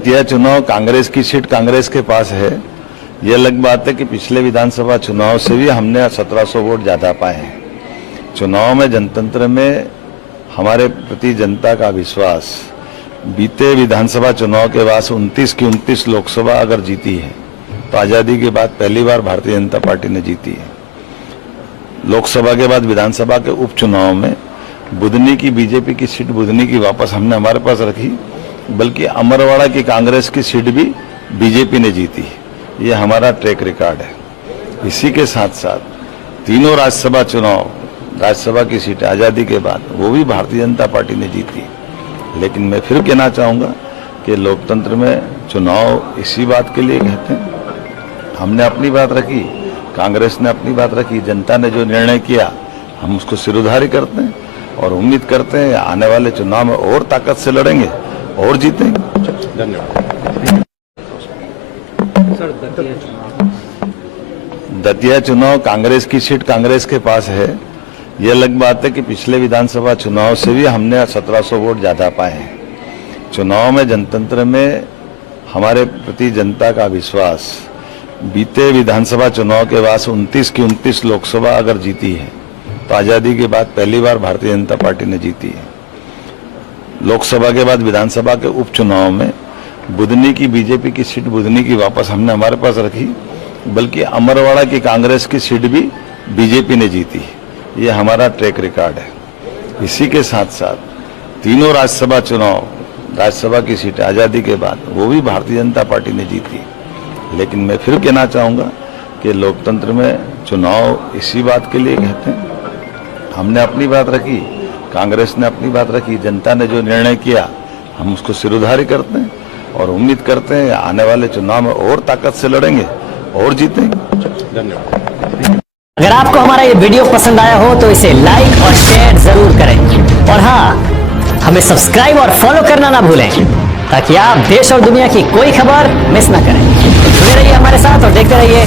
दतिया चुनाव कांग्रेस की सीट कांग्रेस के पास है। ये अलग बात है कि पिछले विधानसभा चुनाव से भी हमने 1700 वोट ज्यादा पाए हैं। चुनाव में जनतंत्र में हमारे प्रति जनता का विश्वास, बीते विधानसभा चुनाव के बाद 29 की 29 लोकसभा अगर जीती है तो आजादी के बाद पहली बार भारतीय जनता पार्टी ने जीती है। लोकसभा के बाद विधानसभा के उपचुनाव में बुधनी की बीजेपी की सीट बुधनी की वापस हमने हमारे पास रखी, बल्कि अमरवाड़ा की कांग्रेस की सीट भी बीजेपी ने जीती। ये हमारा ट्रैक रिकॉर्ड है। इसी के साथ साथ तीनों राज्यसभा चुनाव, राज्यसभा की सीटें आजादी के बाद वो भी भारतीय जनता पार्टी ने जीती। लेकिन मैं फिर कहना चाहूँगा कि लोकतंत्र में चुनाव इसी बात के लिए कहते हैं। हमने अपनी बात रखी, कांग्रेस ने अपनी बात रखी, जनता ने जो निर्णय किया हम उसको सिरोधारी करते हैं और उम्मीद करते हैं आने वाले चुनाव में और ताकत से लड़ेंगे और जीतेंगे। धन्यवाद। दतिया चुनाव कांग्रेस की सीट कांग्रेस के पास है। ये अलग बात है कि पिछले विधानसभा चुनाव से भी हमने 1700 वोट ज्यादा पाए हैं। चुनाव में जनतंत्र में हमारे प्रति जनता का विश्वास, बीते विधानसभा चुनाव के बाद 29 की 29 लोकसभा अगर जीती है तो आजादी के बाद पहली बार भारतीय जनता पार्टी ने जीती है। लोकसभा के बाद विधानसभा के उपचुनाव में बुधनी की बीजेपी की सीट बुधनी की वापस हमने हमारे पास रखी, बल्कि अमरवाड़ा की कांग्रेस की सीट भी बीजेपी ने जीती। ये हमारा ट्रैक रिकॉर्ड है। इसी के साथ साथ तीनों राज्यसभा चुनाव, राज्यसभा की सीटें आजादी के बाद वो भी भारतीय जनता पार्टी ने जीती। लेकिन मैं फिर कहना चाहूँगा कि लोकतंत्र में चुनाव इसी बात के लिए कहते हैं। हमने अपनी बात रखी, कांग्रेस ने अपनी बात रखी, जनता ने जो निर्णय किया हम उसको सिरोधारी करते हैं और उम्मीद करते हैं आने वाले चुनाव में और ताकत से लड़ेंगे और जीतेंगे। धन्यवाद। अगर आपको हमारा ये वीडियो पसंद आया हो तो इसे लाइक और शेयर जरूर करें, और हाँ, हमें सब्सक्राइब और फॉलो करना ना भूलें ताकि आप देश और दुनिया की कोई खबर मिस ना करें। जुड़े रहिए हमारे साथ और देखते रहिए